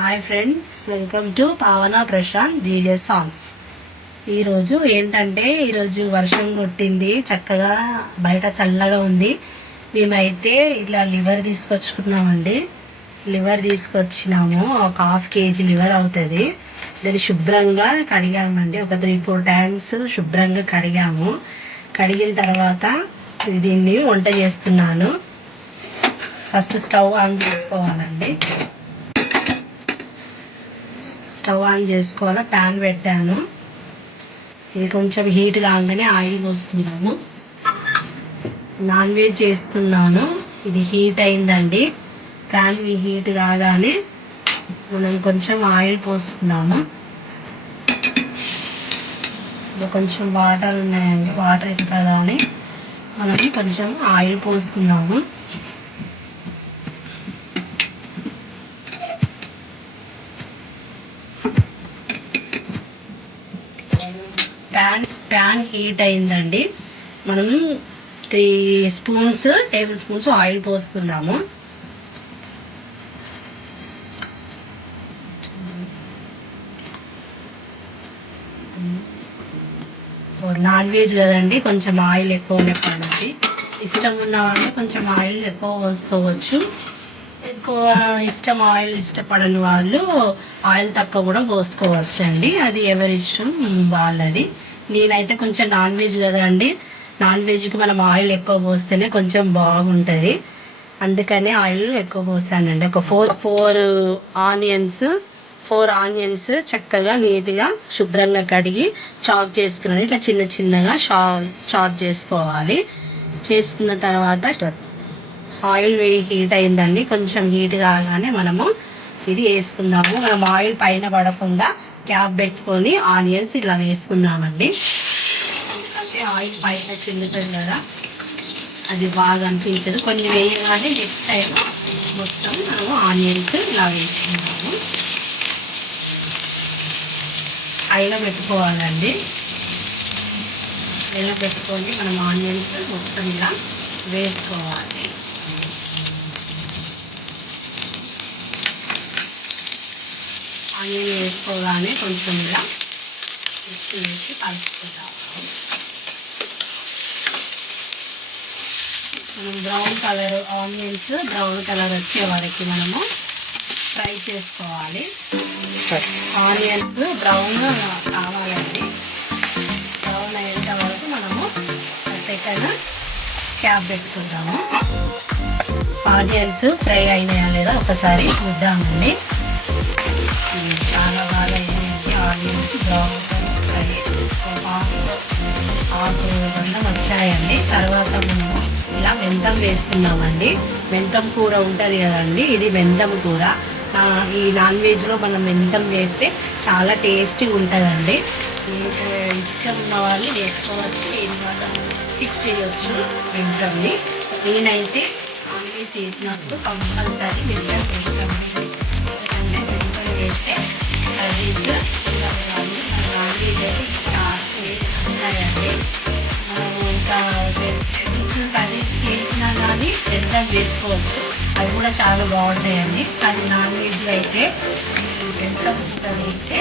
Hi friends, welcome to పావన Prashanth GJ songs. ఈరోజు ఏంటంటే ఈరోజు వర్షం కొట్టింది, చక్కగా బయట చల్లగా ఉంది. మేమైతే ఇట్లా లివర్ తీసుకొచ్చుకున్నామండి. లివర్ తీసుకొచ్చినాము, ఒక ½ కేజీ లివర్ అవుతుంది. దాన్ని శుభ్రంగా కడిగామండి, ఒక 3-4 టైమ్స్ శుభ్రంగా కడిగాము. కడిగిన తర్వాత దీన్ని వంట చేస్తున్నాను. ఫస్ట్ స్టవ్ ఆన్ చేసుకోవాలండి. స్టవ్ ఆన్ చేసుకోవాలి. ప్యాన్ పెట్టాను, ఇది కొంచెం హీట్ కాగానే ఆయిల్ పోస్తున్నాము. నాన్ వెజ్ చేస్తున్నాను, ఇది హీట్ అయిందండి. ప్యాన్ హీట్ కాగానే మనం కొంచెం ఆయిల్ పోస్తున్నాము. కొంచెం వాటర్ ఉన్నాయండి, వాటర్ ఎక్కగానే మనం కొంచెం ఆయిల్ పోసుకున్నాము. ప్యాన్ హీట్ అయిందండి. మనం 3 టేబుల్ స్పూన్స్ ఆయిల్ పోసుకుందాము. నాన్ వెజ్ కదండి, కొంచెం ఆయిల్ ఎక్కువనే పడుతుంది. ఇష్టం ఉన్న వాళ్ళు కొంచెం ఆయిల్ ఎక్కువ పోసుకోవచ్చు. ఎక్కువ ఆయిల్ ఇష్టపడని వాళ్ళు ఆయిల్ తక్కువ కూడా పోసుకోవచ్చు అండి, అది ఎవరి ఇష్టం వాళ్ళది. నేనైతే కొంచెం నాన్ వెజ్ కదండి, నాన్ వెజ్కి మనం ఆయిల్ ఎక్కువ పోస్తేనే కొంచెం బాగుంటుంది, అందుకని ఆయిల్ ఎక్కువ పోసానండి. ఒక ఫోర్ ఆనియన్స్ చక్కగా నీట్గా శుభ్రంగా కడిగి చాప్ చేసుకున్నాను. ఇట్లా చిన్న చిన్నగా చాప్ చేసుకోవాలి. చేసుకున్న తర్వాత ఆయిల్ హీట్ అయిందండి, కొంచెం హీట్ కాగానే మనము ఇది వేసుకుందాము. మనం ఆయిల్ పైన పడకుండా క్యాప్ పెట్టుకొని ఆనియన్స్ ఇలా వేసుకుందామండి. ఎందుకంటే ఆయిల్ పైన చిల్లుతుంది కదా, అది బాగా అనిపించదు. కొన్ని వేయగానే నెక్స్ట్ టైం మొత్తం మనము ఆనియన్స్ ఇలా వేసుకుందాము. హైలో పెట్టుకోవాలండి. హైలో పెట్టుకొని మనం ఆనియన్స్ మొత్తం ఇలా వేసుకోవాలి. ఆనియన్ వేసుకోగానే కొంచెం ఇలా వేసి కలుపుకుంటాము. మనం ఆనియన్స్ బ్రౌన్ కలర్ వచ్చే వరకు మనము ఫ్రై చేసుకోవాలి. ఆనియన్స్ బ్రౌన్ కావాలండి. బ్రౌన్ అయ్యేంత వరకు మనము సెకండ్ క్యాప్ పెట్టుకుంటాము. ఆనియన్స్ ఫ్రై అయినాయా లేదా ఒకసారి చూద్దామండి. చాలా బాగా అయింది. ఆనియన్స్ బ్రౌన్ ఫ్రై ఆకు వచ్చాయండి. తర్వాత మనము ఇలా మెంతం వేసుకున్నామండి. మెంతం కూర ఉంటుంది కదండి, ఇది మెంతం కూర. ఈ నాన్ వెజ్లో మనం మెంతం వేస్తే చాలా టేస్టీగా ఉంటుందండి. ఇష్టం ఉన్న వాళ్ళు వేసుకోవచ్చు, ఫిక్స్ చేయవచ్చు మెంతంని. నేనైతే నాన్ వెజ్ చేసినప్పుడు కంపల్సరీ మెంతం వేస్తామండి. ఎందుకంటే మెంతం వేస్తే కర్రీస్ నాన్ వెజ్ అయితే చాలా టేస్ట్ ఉంటాయండి. ఇంకా కర్రీస్ చేసినా కానీ మెంతం వేసుకోవచ్చు, అవి కూడా చాలా బాగుంటాయండి. కానీ నాన్ వెజ్లో అయితే మెంతం వేస్తే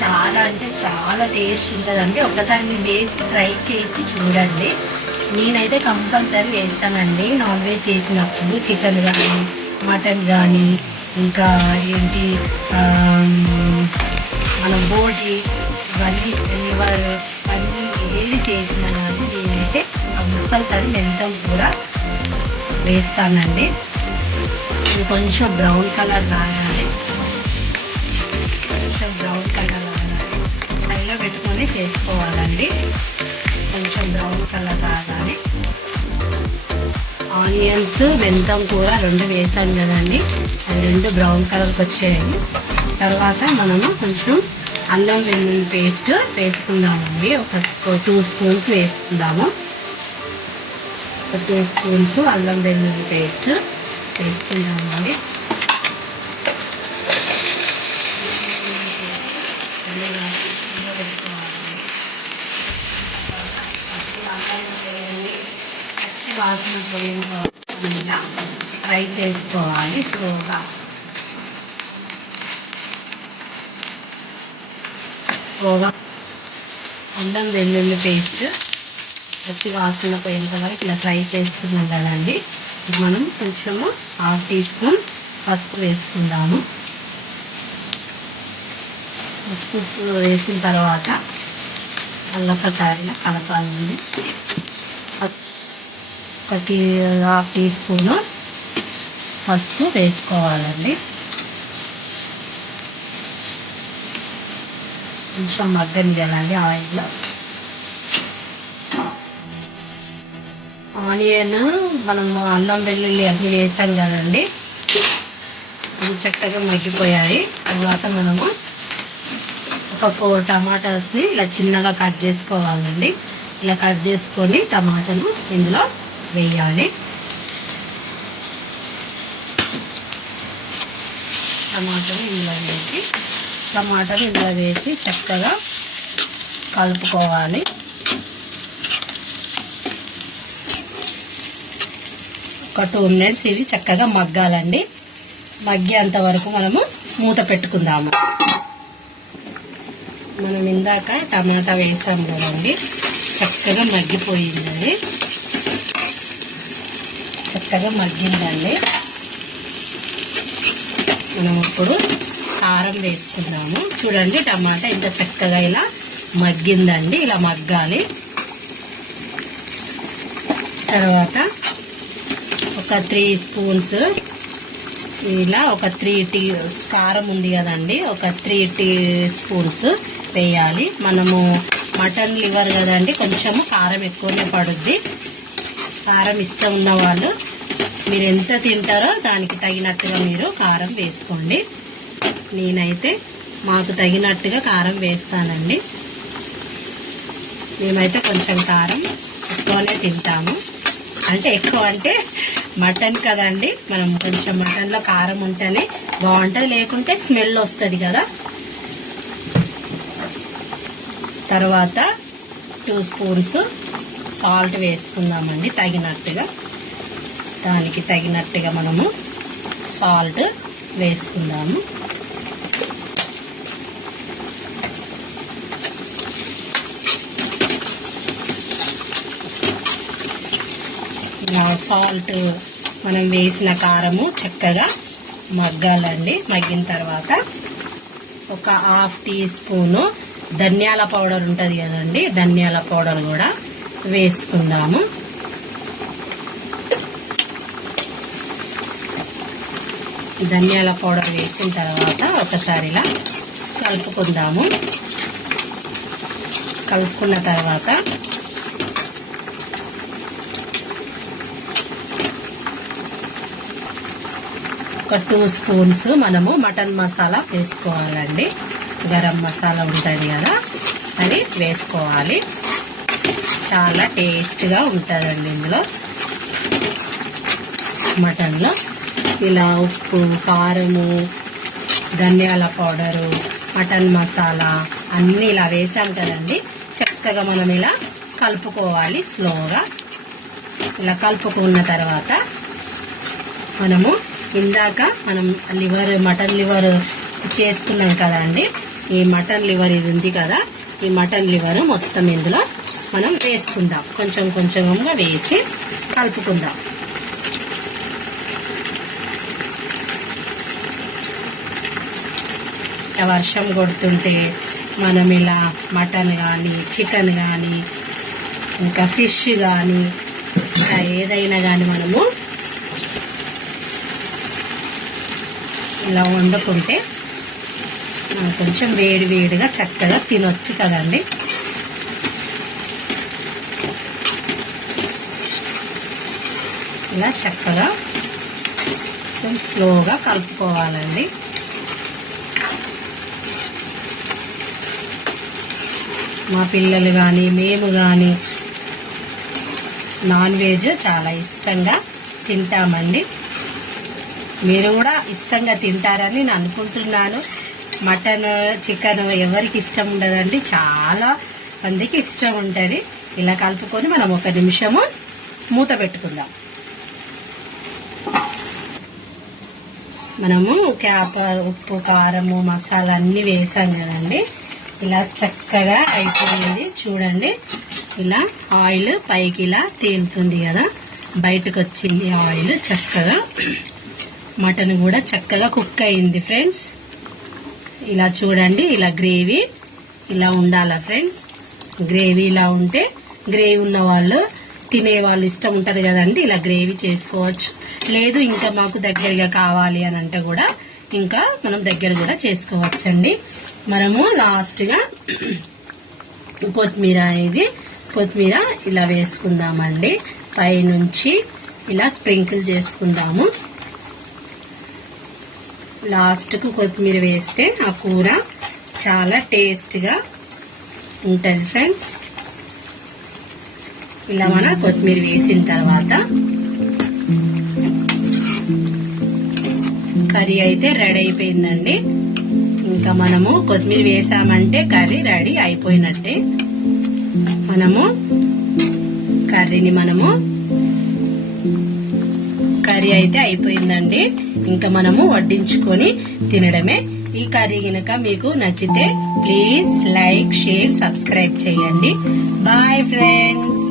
చాలా అంటే చాలా టేస్ట్ ఉంటుందండి. ఒకసారి మీరు వేసి ట్రై చేసి చూడండి. నేనైతే కంపల్సరీ వేస్తానండి నాన్ వెజ్ చేసినప్పుడు. చికెన్ కానీ మటన్ కానీ ఇంకా ఏంటి మనం బోటి ఇవన్నీ లివర్ అన్నీ ఏది చేసినా కానీ నేనైతే కంపల్సరీ మెంతం కూడా వేస్తానండి. ఇది కొంచెం బ్రౌన్ కలర్ రాగాలి, కొంచెం బ్రౌన్ కలర్ రాగాలి హైలో పెట్టుకొని చేసుకోవాలండి. కొంచెం బ్రౌన్ కలర్ రాగాలి. ఆనియన్స్ మెంతం కూర 2 వేసాం కదండి, అవి 2 బ్రౌన్ కలర్కి వచ్చాయి. తర్వాత మనము కొంచెం అల్లం వెల్లుల్లి పేస్ట్ వేసుకుందామండి. ఒక 2 స్పూన్స్ వేసుకుందాము. ఒక 2 స్పూన్స్ అల్లం వెల్లుల్లి పేస్ట్ వేసుకుందామండి. పచ్చి వాసన పోయిన ఫ్రై చేసుకోవాలి స్లోగా. అల్లం వెల్లుల్లి పేస్ట్ పచ్చి వాసన పోయేంత వరకు ఇలా ఫ్రై చేసుకున్నాం కదండి. మనం కొంచెము 1/2 టీ స్పూన్ పసుపు వేసుకుందాము. పసుపు వేసిన తర్వాత అల్లొకసారిగా కలపాలండి. 1/2 టీ స్పూను పసుపు వేసుకోవాలండి. కొంచెం మగ్గనివ్వాలండి ఆయిల్లో. ఆనియన్ మనం అల్లం వెల్లుల్లి అన్నీ వేసాం కదండి, అవి చక్కగా మగ్గిపోయాయి. తర్వాత మనము ఒక 4 టమాటాస్ని ఇలా చిన్నగా కట్ చేసుకోవాలండి. ఇలా కట్ చేసుకొని టమాటాను ఇందులో వేయాలి. టమాటాను ఇందులో వేసి చక్కగా కలుపుకోవాలి. ఒక 2 మినిట్స్ ఇవి చక్కగా మగ్గాలండి. మగ్గేంత వరకు మనము మూత పెట్టుకుందాము. మనం ఇందాక టమాటా వేసాం కదండి, చక్కగా మగ్గిపోయింది. అది చక్కగా మగ్గిందండి. మనం ఇప్పుడు కారం వేసుకుందాము. చూడండి, టమాటా ఇంత చక్కగా ఇలా మగ్గిందండి. ఇలా మగ్గాలి. తర్వాత ఒక 3 స్పూన్స్ ఇలా ఒక 3 కారం ఉంది కదండి, ఒక 3 టీ స్పూన్స్ వేయాలి. మనము మటన్ లివర్ కదండి, కొంచెము కారం ఎక్కువనే పడుద్ది. కారం ఇష్టం ఉన్న వాళ్ళు మీరు ఎంత తింటారో దానికి తగినట్టుగా మీరు కారం వేసుకోండి. నేనైతే మాకు తగినట్టుగా కారం వేస్తానండి. మేమైతే కొంచెం కారం ఎక్కువనే తింటాము. అంటే ఎక్కువ అంటే మటన్ కదండి, మనం కొంచెం మటన్లో కారం ఉంటేనే బాగుంటుంది, లేకుంటే స్మెల్ వస్తుంది కదా. తర్వాత 2 స్పూన్స్ సాల్ట్ వేసుకుందామండి తగినట్టుగా. దానికి తగినట్టుగా మనము సాల్ట్ వేసుకుందాము. సాల్ట్ మనం వేసిన కారము చక్కగా మగ్గాలండి. మగ్గిన తర్వాత ఒక 1/2 టీ స్పూను ధనియాల పౌడర్ ఉంటుంది కదండి, ధనియాల పౌడర్ కూడా వేసుకుందాము. ధనియాల పౌడర్ వేసిన తర్వాత ఒకసారి ఇలా కలుపుకుందాము. కలుపుకున్న తర్వాత ఒక 2 స్పూన్స్ మనము మటన్ మసాలా వేసుకోవాలండి. గరం మసాలా ఉంటుంది కదా, అది వేసుకోవాలి. చాలా టేస్ట్గా ఉంటుందండి ఇందులో. మటన్లో ఇలా ఉప్పు, కారము, ధనియాల పౌడరు, మటన్ మసాలా అన్నీ ఇలా వేసాం కదండి. చక్కగా మనం ఇలా కలుపుకోవాలి స్లోగా. ఇలా కలుపుకున్న తర్వాత మనము ఇందాక మనం మటన్ లివర్ చేసుకున్నాం కదండి, ఈ మటన్ లివర్ ఇది ఉంది కదా, ఈ మటన్ లివర్ మొత్తం ఇందులో మనం వేసుకుందాం. కొంచెం కొంచెంగా వేసి కలుపుకుందాం. వర్షం కొడుతుంటే మనం ఇలా మటన్ కానీ, చికెన్ కానీ, ఇంకా ఫిష్ కానీ, ఇంకా ఏదైనా కానీ మనము ఇలా వండుకుంటే కొంచెం వేడి వేడిగా చక్కగా తినొచ్చు కదండి. ఇలా చక్కగా కొంచెం స్లోగా కలుపుకోవాలండి. మా పిల్లలు కానీ మేము కానీ నాన్ వెజ్ చాలా ఇష్టంగా తింటామండి. మీరు కూడా ఇష్టంగా తింటారని నేను అనుకుంటున్నాను. మటన్, చికెన్ ఎవరికి ఇష్టం ఉండదండి, చాలా మందికి ఇష్టం ఉంటుంది. ఇలా కలుపుకొని మనం 1 నిమిషము మూత పెట్టుకుందాం. మనము ఉప్పు, కారము, మసాలా అన్నీ వేసాం కదండి. ఇలా చక్కగా అయిపోయింది చూడండి. ఇలా ఆయిల్ పైకి ఇలా తేలుతుంది కదా, బయటకు వచ్చింది ఆయిల్ చక్కగా. మటన్ కూడా చక్కగా కుక్ అయింది ఫ్రెండ్స్. ఇలా చూడండి, ఇలా గ్రేవీ ఇలా ఉండాలా ఫ్రెండ్స్. గ్రేవీ ఇలా ఉంటే, గ్రేవీ ఉన్న వాళ్ళు తినే వాళ్ళు ఇష్టం ఉంటుంది కదండి, ఇలా గ్రేవీ చేసుకోవచ్చు. లేదు ఇంకా మాకు దగ్గరగా కావాలి అని అంటే కూడా ఇంకా మనం దగ్గర కూడా చేసుకోవచ్చండి. మనము లాస్ట్గా కొత్తిమీర ఇలా వేసుకుందామండి. పైనుంచి ఇలా స్ప్రింకిల్ చేసుకుందాము. లాస్ట్కు కొత్తిమీర వేస్తే ఆ కూర చాలా టేస్ట్గా ఉంటుంది ఫ్రెండ్స్. ఇలా మన కొత్తిమీర వేసిన తర్వాత కర్రీ అయితే రెడీ అయిపోయిందండి. ఇంకా మనము కొత్తిమీర వేసామంటే కర్రీ రెడీ అయిపోయినట్టే. కర్రీ అయితే అయిపోయిందండి. ఇంకా మనము వడ్డించుకొని తినడమే. ఈ కర్రీ గనక మీకు నచ్చితే ప్లీజ్ లైక్, షేర్, సబ్స్క్రైబ్ చేయండి. Bye friends.